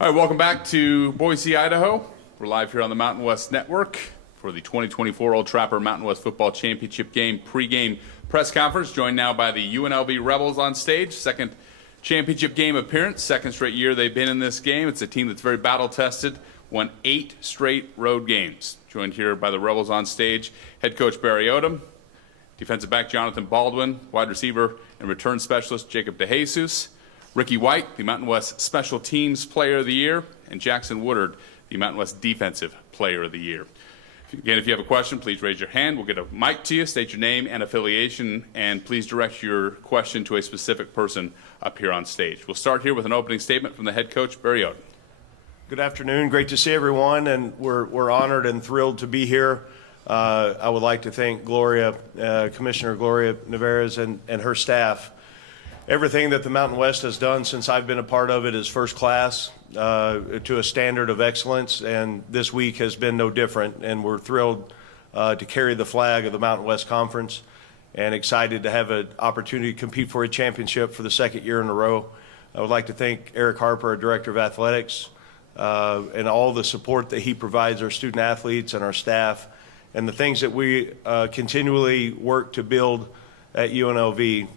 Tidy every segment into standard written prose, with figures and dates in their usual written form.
All right, welcome back to Boise, Idaho. We're live here on the Mountain West Network for the 2024 Old Trapper Mountain West Football Championship Game pregame press conference, joined now by the UNLV Rebels on stage. Second championship game appearance, second straight year they've been in this game. It's a team that's very battle-tested, won 8 straight road games. Joined here by the Rebels on stage, head coach Barry Odom, defensive back Jonathan Baldwin, wide receiver and return specialist Jacob DeJesus, Ricky White, the Mountain West Special Teams Player of the Year, and Jackson Woodard, the Mountain West Defensive Player of the Year. Again, if you have a question, please raise your hand. We'll get a mic to you, state your name and affiliation, and please direct your question to a specific person up here on stage. We'll start here with an opening statement from the head coach, Barry Odom. Good afternoon. Great to see everyone, and we're honored and thrilled to be here. I would like to thank Commissioner Gloria Nevarez and her staff. Everything that the Mountain West has done since I've been a part of it is first class, to a standard of excellence, and this week has been no different. And we're thrilled to carry the flag of the Mountain West Conference and excited to have an opportunity to compete for a championship for the second year in a row. I would like to thank Eric Harper, our Director of Athletics, and all the support that he provides our student athletes and our staff, and the things that we continually work to build at UNLV.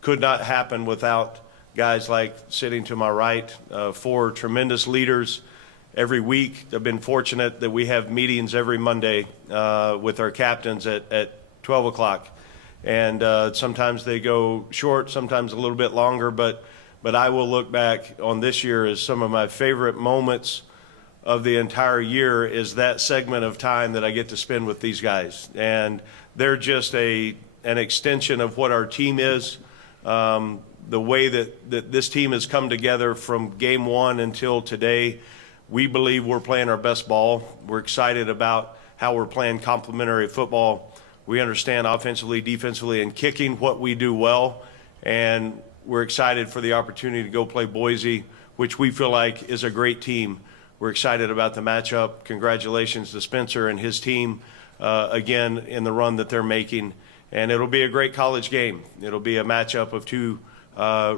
Could not happen without guys like sitting to my right, 4 tremendous leaders every week. I've been fortunate that we have meetings every Monday with our captains at 12 o'clock. And sometimes they go short, sometimes a little bit longer, but I will look back on this year as some of my favorite moments of the entire year is that segment of time that I get to spend with these guys. And they're just an extension of what our team is. The way that this team has come together from game one until today, we believe we're playing our best ball. We're excited about how we're playing complementary football. We understand offensively, defensively, and kicking what we do well. And we're excited for the opportunity to go play Boise, which we feel like is a great team. We're excited about the matchup. Congratulations to Spencer and his team, again, in the run that they're making. And it'll be a great college game. It'll be a matchup of 2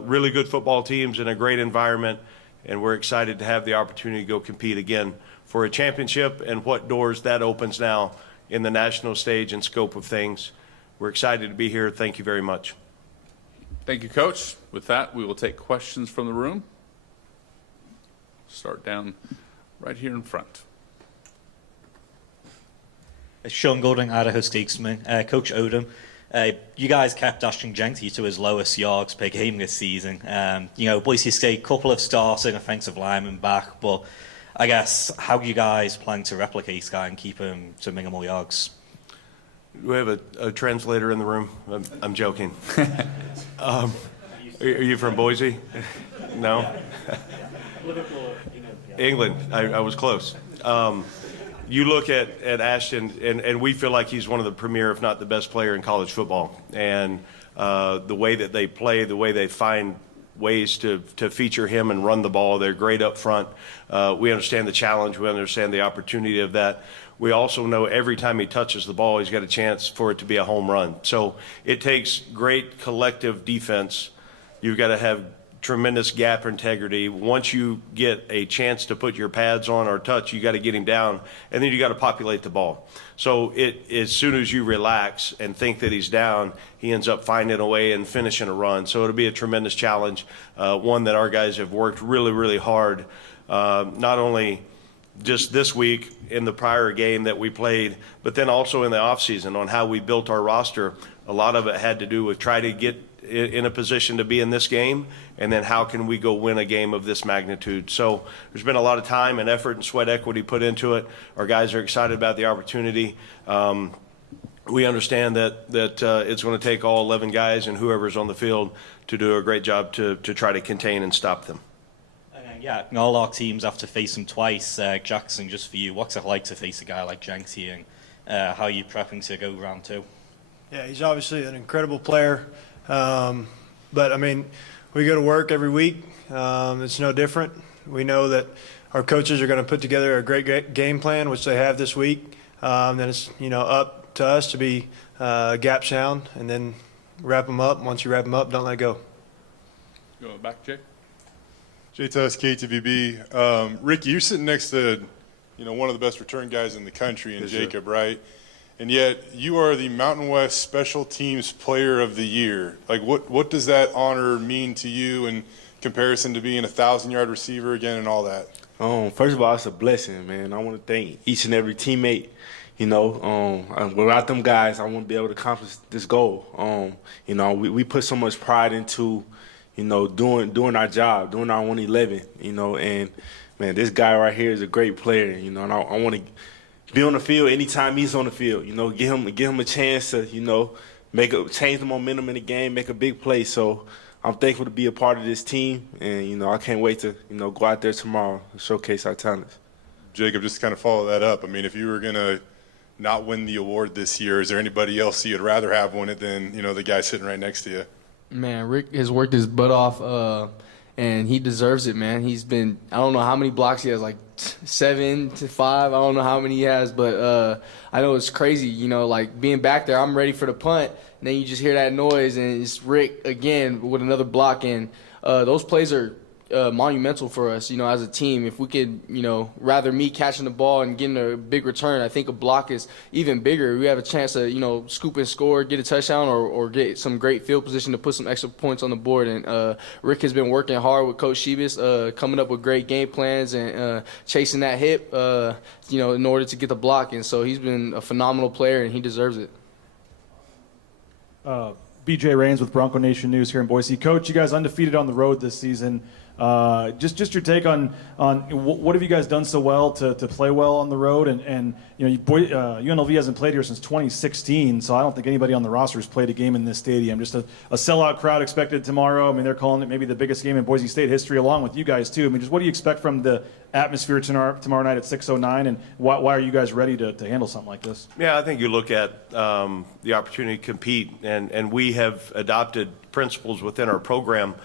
really good football teams in a great environment, and we're excited to have the opportunity to go compete again for a championship and what doors that opens now in the national stage and scope of things. We're excited to be here. Thank you very much. Thank you, Coach. With that, we will take questions from the room. Start down right here in front. Sean Golding, Idaho Statesman. Coach Odom, you guys kept Ashton Jenky to his lowest yards per game this season. Boise State, couple of starting offensive linemen back, but I guess how do you guys plan to replicate that and keep him to minimal yards? Do we have a translator in the room? I'm joking. Are you from Boise? No? England. I was close. You look at Ashton, and we feel like he's one of the premier, if not the best player in college football. And the way that they play, the way they find ways to feature him and run the ball, they're great up front. We understand the challenge. We understand the opportunity of that. We also know every time he touches the ball, he's got a chance for it to be a home run. So it takes great collective defense. You've got to have tremendous gap integrity. Once you get a chance to put your pads on or touch, you got to get him down, and then you got to populate the ball. So as soon as you relax and think that he's down, he ends up finding a way and finishing a run. So it'll be a tremendous challenge, one that our guys have worked really, really hard, not only just this week in the prior game that we played, but then also in the offseason on how we built our roster. A lot of it had to do with try to get in a position to be in this game, and then how can we go win a game of this magnitude. So there's been a lot of time and effort and sweat equity put into it. Our guys are excited about the opportunity. We understand that it's going to take all 11 guys and whoever's on the field to do a great job to try to contain and stop them. Yeah, all our teams have to face him twice. Jackson, just for you, what's it like to face a guy like Jenky, and how are you prepping to go round 2? Yeah, he's obviously an incredible player. But, I mean, we go to work every week. It's no different. We know that our coaches are going to put together a great game plan, which they have this week. Then it's, up to us to be gap sound and then wrap them up. Once you wrap them up, don't let go. Go back, Jake. JTS, KTVB. Ricky, you're sitting next to, one of the best return guys in the country in Jacob, right? And yet you are the Mountain West Special Teams Player of the Year. Like, what does that honor mean to you in comparison to being a 1,000-yard receiver again and all that? First of all, it's a blessing, man. I want to thank each and every teammate. Without them guys, I wouldn't be able to accomplish this goal. We put so much pride into, doing our job, doing our 111, and, man, this guy right here is a great player, and I want to be on the field anytime he's on the field, give him a chance to, change the momentum in the game, make a big play. So I'm thankful to be a part of this team, and, I can't wait to, go out there tomorrow and showcase our talents. Jacob, just to kind of follow that up, I mean, if you were going to not win the award this year, is there anybody else you'd rather have win it than, the guy sitting right next to you? Man, Rick has worked his butt off, and he deserves it, man. He's been, I don't know how many blocks he has, like 7 to 5. I don't know how many he has, but I know it's crazy, like being back there, I'm ready for the punt, and then you just hear that noise, and it's Rick again with another block, and those plays are monumental for us, as a team. If we could, rather me catching the ball and getting a big return, I think a block is even bigger. We have a chance to, scoop and score, get a touchdown, or get some great field position to put some extra points on the board. And Rick has been working hard with Coach Shebis, coming up with great game plans and chasing that hip, in order to get the block. And so he's been a phenomenal player, and he deserves it. BJ Rains with Bronco Nation News here in Boise. Coach, you guys undefeated on the road this season. Just your take on what have you guys done so well to play well on the road, and UNLV hasn't played here since 2016, so I don't think anybody on the roster has played a game in this stadium. Just a sellout crowd expected tomorrow. I mean, they're calling it maybe the biggest game in Boise State history, along with you guys too. I mean, just what do you expect from the atmosphere tomorrow night at 6:09, and why are you guys ready to handle something like this? Yeah, I think you look at the opportunity to compete, and we have adopted principles within our program.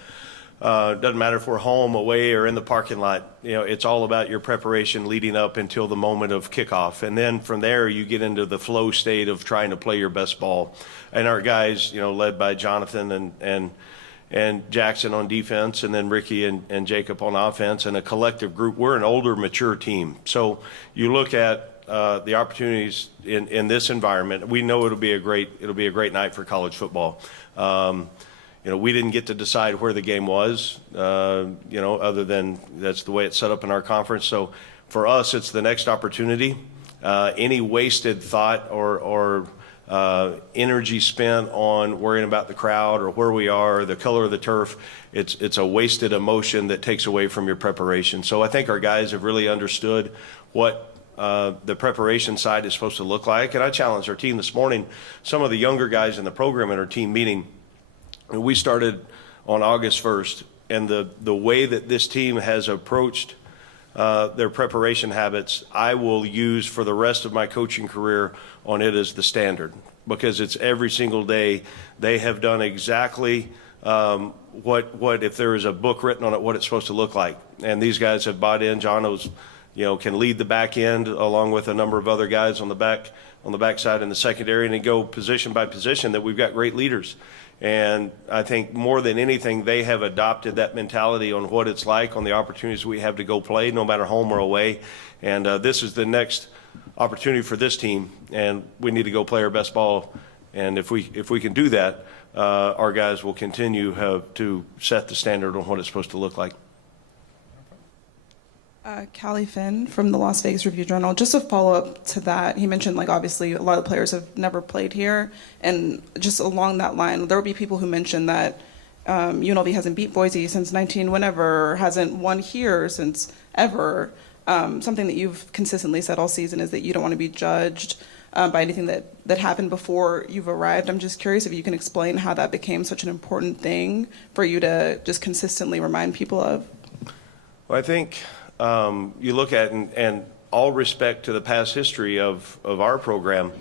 Doesn't matter if we're home, away, or in the parking lot. It's all about your preparation leading up until the moment of kickoff. And then from there, you get into the flow state of trying to play your best ball. And our guys, led by Jonathan and Jackson on defense, and then Ricky and Jacob on offense, and a collective group. We're an older, mature team. So you look at the opportunities in this environment. We know it'll be a great night for college football. We didn't get to decide where the game was, other than that's the way it's set up in our conference. So for us, it's the next opportunity. Any wasted thought or energy spent on worrying about the crowd or where we are, or the color of the turf, it's a wasted emotion that takes away from your preparation. So I think our guys have really understood what the preparation side is supposed to look like. And I challenged our team this morning. Some of the younger guys in the program at our team meeting, we started on August 1st, and the way that this team has approached their preparation habits, I will use for the rest of my coaching career on it as the standard, because it's every single day. They have done exactly what if there is a book written on it, what it's supposed to look like. And these guys have bought in. John can lead the back end along with a number of other guys on the backside in the secondary, and then go position by position. That we've got great leaders. And I think more than anything, they have adopted that mentality on what it's like, on the opportunities we have to go play, no matter home or away. And this is the next opportunity for this team, and we need to go play our best ball. And if we can do that, our guys will continue to set the standard on what it's supposed to look like. Callie Finn from the Las Vegas Review-Journal. Just a follow-up to that, he mentioned, obviously a lot of the players have never played here, and just along that line, there will be people who mention that UNLV hasn't beat Boise since 19 whenever, or hasn't won here since ever. Something that you've consistently said all season is that you don't want to be judged by anything that happened before you've arrived. I'm just curious if you can explain how that became such an important thing for you to just consistently remind people of. Well, I think you look at, and all respect to the past history of our program,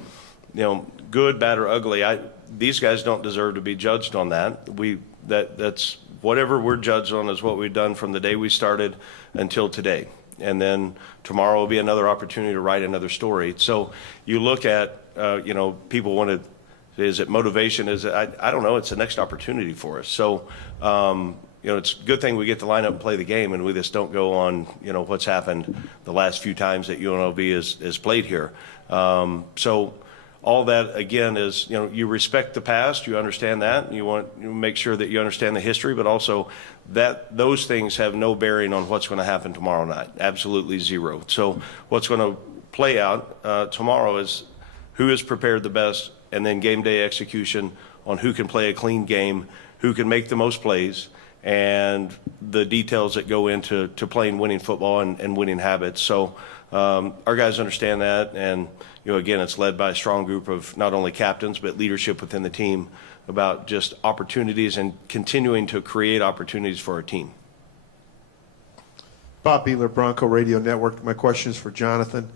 good, bad, or ugly, these guys don't deserve to be judged on that. That's whatever we're judged on is what we've done from the day we started until today. And then tomorrow will be another opportunity to write another story. So you look at, people want to, is it motivation? I don't know. It's the next opportunity for us. So it's a good thing we get to line up and play the game, and we just don't go on, what's happened the last few times that UNLV has played here. So all that, again, is, you respect the past, you understand that, and you make sure that you understand the history, but also that those things have no bearing on what's going to happen tomorrow night. Absolutely zero. So what's going to play out tomorrow is who is prepared the best, and then game day execution on who can play a clean game, who can make the most plays, and the details that go into playing winning football and winning habits. So our guys understand that, and again, it's led by a strong group of not only captains but leadership within the team about just opportunities and continuing to create opportunities for our team. Bob Beeler, Bronco Radio Network. My question is for Jonathan.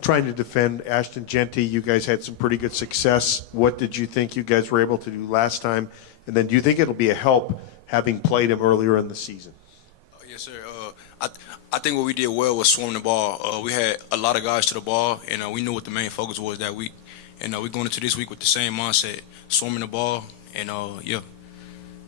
Trying to defend Ashton Jeanty, you guys had some pretty good success. What did you think you guys were able to do last time? And then do you think it'll be a help having played him earlier in the season? Yes, sir. I think what we did well was swarm the ball. We had a lot of guys to the ball, and we knew what the main focus was that week. And we're going into this week with the same mindset, swarming the ball, and yeah.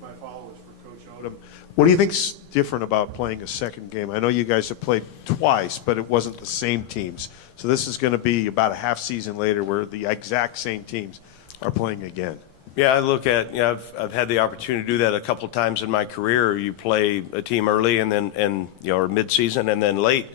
My follow-up is for Coach Odom. What do you think's different about playing a second game? I know you guys have played twice, but it wasn't the same teams. So this is going to be about a half season later where the exact same teams are playing again. Yeah, I look at, I've had the opportunity to do that a couple of times in my career. You play a team early and then, or mid-season and then late.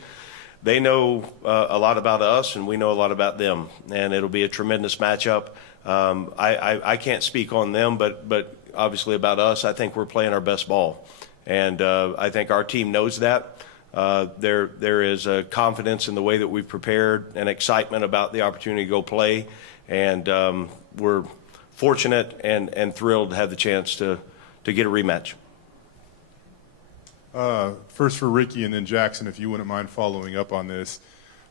They know a lot about us and we know a lot about them, and it'll be a tremendous matchup. I can't speak on them, but obviously about us, I think we're playing our best ball. And I think our team knows that. There is a confidence in the way that we've prepared and excitement about the opportunity to go play. And we're fortunate and thrilled to have the chance to get a rematch. First for Ricky and then Jackson, if you wouldn't mind following up on this.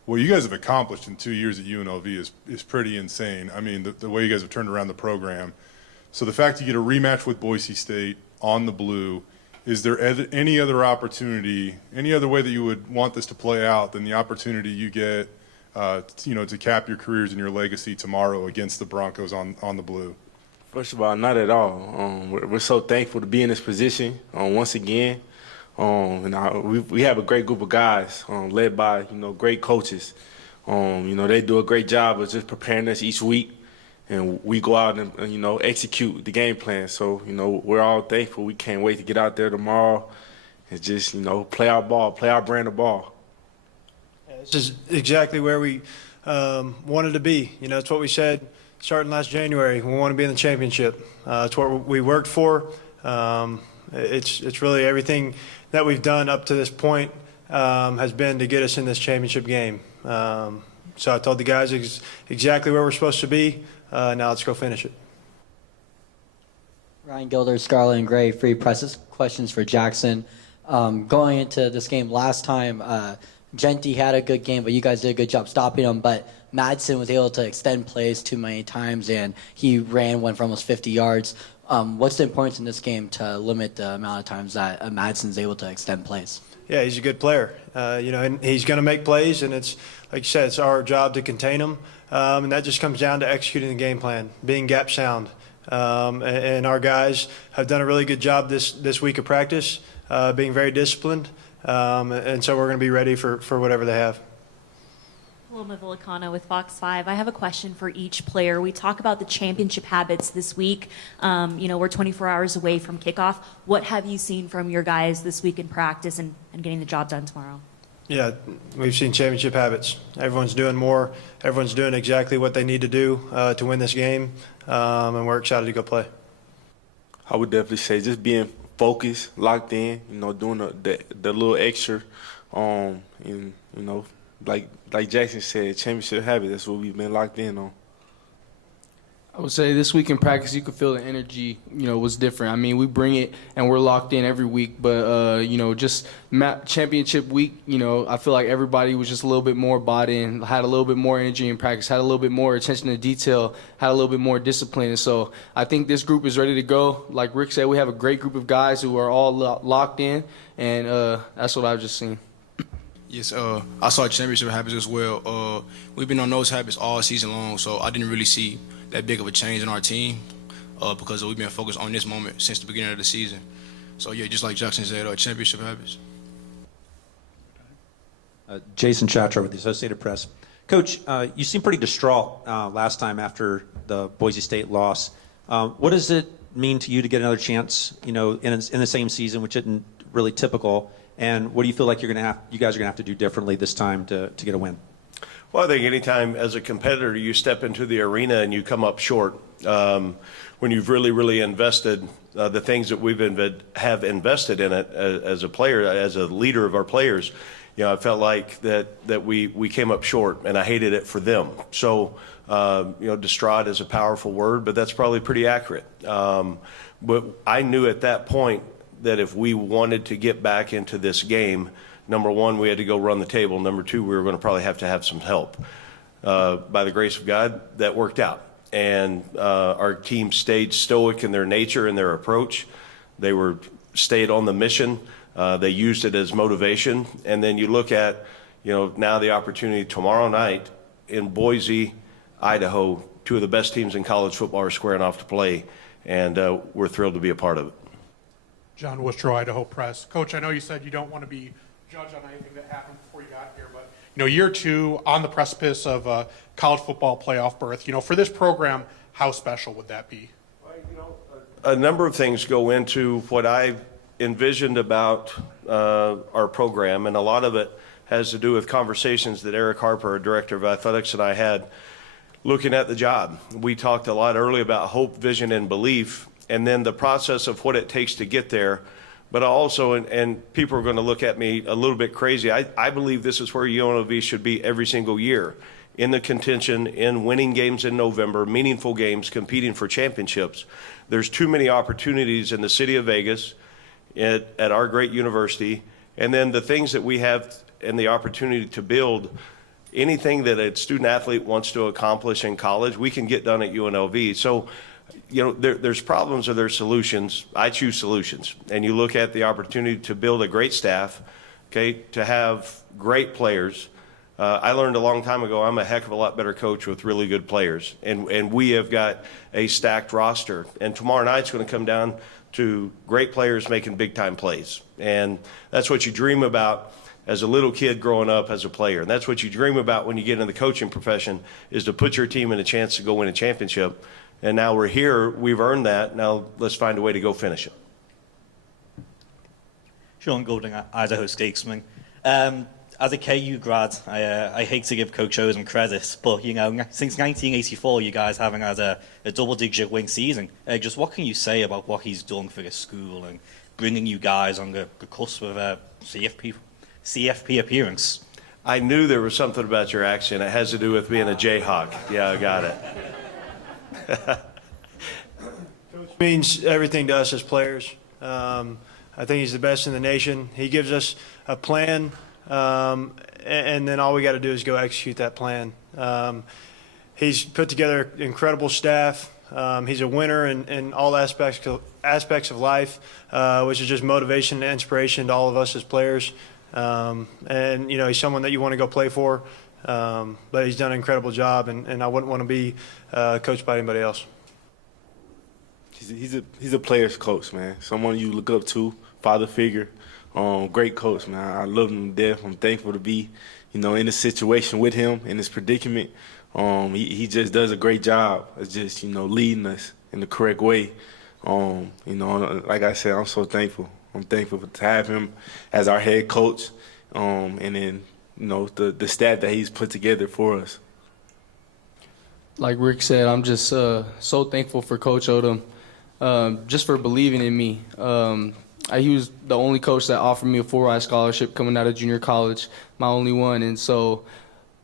What you guys have accomplished in 2 years at UNLV is pretty insane. I mean, the way you guys have turned around the program. So the fact you get a rematch with Boise State on the blue, is there any other opportunity, any other way that you would want this to play out than the opportunity you get to cap your careers and your legacy tomorrow against the Broncos on the blue? First of all, not at all. We're so thankful to be in this position once again. And we have a great group of guys led by great coaches. They do a great job of just preparing us each week, and we go out and execute the game plan. So we're all thankful. We can't wait to get out there tomorrow and just play our ball, play our brand of ball. This is exactly where we wanted to be. It's what we said starting last January. We want to be in the championship. It's what we worked for. It's really everything that we've done up to this point has been to get us in this championship game. So I told the guys exactly where we're supposed to be. Now let's go finish it. Ryan Gilder, Scarlet and Gray, Free Press. Questions for Jackson. Going into this game last time, Jeanty had a good game, but you guys did a good job stopping him. But Madsen was able to extend plays too many times, and he ran one for almost 50 yards. What's the importance in this game to limit the amount of times that Madsen's able to extend plays? Yeah, he's a good player. And he's going to make plays, and it's like you said, it's our job to contain him, and that just comes down to executing the game plan, being gap sound. And our guys have done a really good job this week of practice, being very disciplined, and so we're going to be ready for whatever they have. Wilma Villicano with Fox 5. I have a question for each player. We talk about the championship habits this week. We're 24 hours away from kickoff. What have you seen from your guys this week in practice and getting the job done tomorrow? Yeah, we've seen championship habits. Everyone's doing more. Everyone's doing exactly what they need to do to win this game, and we're excited to go play. I would definitely say just being focused, locked in, doing the little extra, like Jackson said, championship habit, that's what we've been locked in on. I would say this week in practice, you could feel the energy, was different. I mean, we bring it and we're locked in every week, but, just championship week, I feel like everybody was just a little bit more bought in, had a little bit more energy in practice, had a little bit more attention to detail, had a little bit more discipline. And so I think this group is ready to go. Like Rick said, we have a great group of guys who are all locked in, and that's what I've just seen. Yes, I saw championship habits as well. We've been on those habits all season long, so I didn't really see that big of a change in our team because we've been focused on this moment since the beginning of the season. So yeah, just like Jackson said, championship habits. Jason Chatra with the Associated Press. Coach, you seemed pretty distraught last time after the Boise State loss. What does it mean to you to get another chance, in the same season, which isn't really typical? And what do you feel like you guys are gonna have to do differently this time to get a win? Well, I think anytime as a competitor you step into the arena and you come up short, when you've really invested the things that have invested in it as a player, as a leader of our players, I felt like that we came up short, and I hated it for them. So, distraught is a powerful word, but that's probably pretty accurate. But I knew at that point that if we wanted to get back into this game, number one, we had to go run the table. Number two, we were going to probably have to have some help. By the grace of God, that worked out. And our team stayed stoic in their nature and their approach. They stayed on the mission. They used it as motivation. And then you look at, now the opportunity tomorrow night in Boise, Idaho, two of the best teams in college football are squaring off to play. And we're thrilled to be a part of it. John Wistro, Idaho Press. Coach, I know you said you don't want to be judged on anything that happened before you got here, but year two on the precipice of a college football playoff berth. For this program, how special would that be? A number of things go into what I envisioned about our program, and a lot of it has to do with conversations that Eric Harper, our director of athletics, and I had looking at the job. We talked a lot early about hope, vision, and belief, and then the process of what it takes to get there. But also, and people are going to look at me a little bit crazy, I believe this is where UNLV should be every single year, in the contention, in winning games in November, meaningful games, competing for championships. There's too many opportunities in the city of Vegas, at our great university, and then the things that we have and the opportunity to build. Anything that a student athlete wants to accomplish in college, we can get done at UNLV. So, there's problems or there's solutions. I choose solutions. And you look at the opportunity to build a great staff, to have great players. I learned a long time ago I'm a heck of a lot better coach with really good players. And we have got a stacked roster. And tomorrow night's going to come down to great players making big-time plays. And that's what you dream about as a little kid growing up as a player. And that's what you dream about when you get in the coaching profession, is to put your team in a chance to go win a championship. And now we're here. We've earned that. Now let's find a way to go finish it. Sean Golding, Idaho Statesman. As a KU grad, I hate to give Coach Odom credit, but since 1984, you guys haven't had a double-digit win season. Just what can you say about what he's done for his school and bringing you guys on the cusp of a CFP appearance? I knew there was something about your accent. It has to do with being a Jayhawk. Yeah, I got it. Coach means everything to us as players. I think he's the best in the nation. He gives us a plan, and then all we got to do is go execute that plan. He's put together an incredible staff. He's a winner in all aspects of life, which is just motivation and inspiration to all of us as players. And he's someone that you want to go play for. But he's done an incredible job, and I wouldn't want to be coached by anybody else. He's a player's coach, man. Someone you look up to, father figure. Great coach, man. I love him to death. I'm thankful to be, in this situation with him in this predicament. He just does a great job of just, leading us in the correct way. Like I said, I'm so thankful. I'm thankful to have him as our head coach, and then the staff that he's put together for us. Like Rick said, I'm just so thankful for Coach Odom, just for believing in me. He was the only coach that offered me a full-ride scholarship coming out of junior college, my only one. And so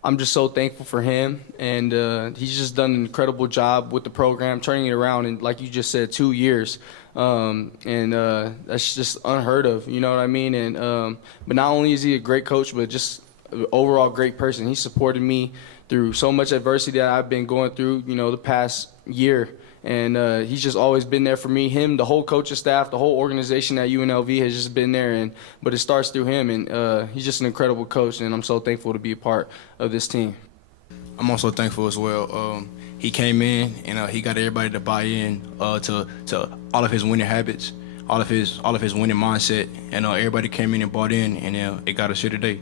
I'm just so thankful for him. And he's just done an incredible job with the program, turning it around in, like you just said, 2 years. And that's just unheard of, you know what I mean? And but not only is he a great coach, but just an overall great person. He supported me through so much adversity that I've been going through, the past year. And he's just always been there for me. Him, the whole coaching staff, the whole organization at UNLV has just been there. But it starts through him, and he's just an incredible coach, and I'm so thankful to be a part of this team. I'm also thankful as well. He came in and he got everybody to buy in to all of his winning habits. all of his winning mindset, and everybody came in and bought in, and it got us here today.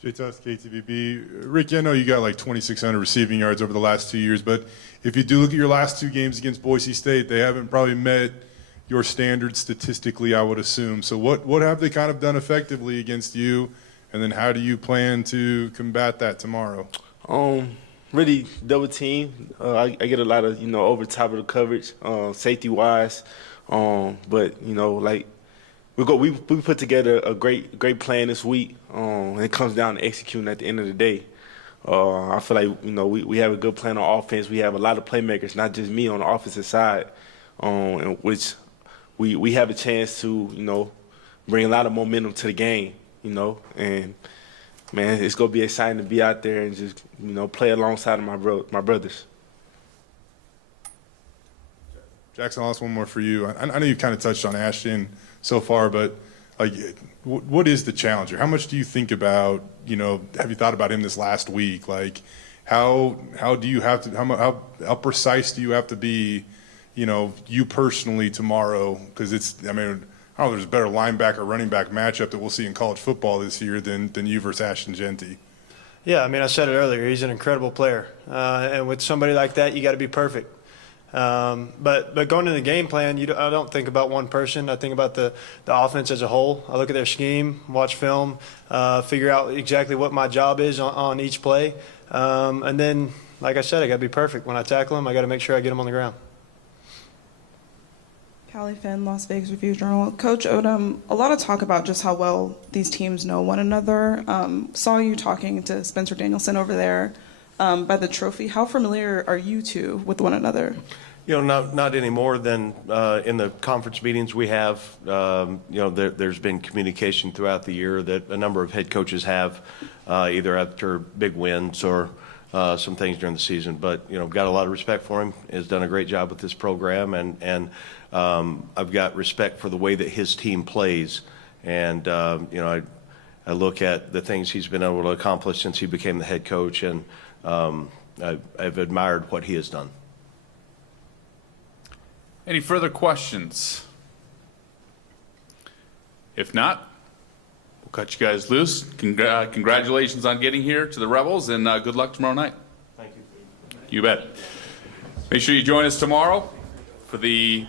Jay Tuss, KTVB. Ricky, I know you got like 2,600 receiving yards over the last 2 years, but if you do look at your last 2 games against Boise State, they haven't probably met your standards statistically, I would assume. So what have they kind of done effectively against you, and then how do you plan to combat that tomorrow? Really double team. I get a lot of, over top of the coverage, safety wise. But like we put together a great plan this week. And it comes down to executing at the end of the day. I feel like we have a good plan on offense. We have a lot of playmakers, not just me on the offensive side, in which we have a chance to bring a lot of momentum to the game. And man, it's gonna be exciting to be out there and just play alongside of my brothers. Jackson, I'll ask one more for you. I know you've kind of touched on Ashton so far, but like, what is the challenge here? How much do you think about, have you thought about him this last week? Like, how do you have to, how precise do you have to be, you personally tomorrow? Because I don't know if there's a better linebacker, running back matchup that we'll see in college football this year than you versus Ashton Genty. Yeah, I said it earlier. He's an incredible player. And with somebody like that, you got to be perfect. But going into the game plan, I don't think about one person. I think about the offense as a whole. I look at their scheme, watch film, figure out exactly what my job is on each play. And then, like I said, I got to be perfect. When I tackle them, I got to make sure I get them on the ground. Callie Finn, Las Vegas Review-Journal. Coach Odom, a lot of talk about just how well these teams know one another. Saw you talking to Spencer Danielson over there by the trophy. How familiar are you two with one another? Not any more than in the conference meetings we have. There's been communication throughout the year that a number of head coaches have, either after big wins or some things during the season. But got a lot of respect for him. Has done a great job with this program, and I've got respect for the way that his team plays. And I look at the things he's been able to accomplish since he became the head coach, and I've admired what he has done. Any further questions? If not, we'll cut you guys loose. Congratulations on getting here to the Rebels, and good luck tomorrow night. Thank you. You bet. Make sure you join us tomorrow for the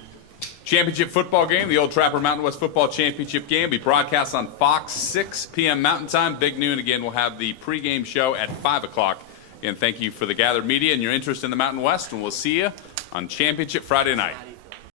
championship football game. The Old Trapper Mountain West Football Championship game will be broadcast on Fox, 6 p.m. Mountain Time, big noon. Again, we'll have the pregame show at 5 o'clock. Again, thank you for the gathered media and your interest in the Mountain West, and we'll see you on Championship Friday night.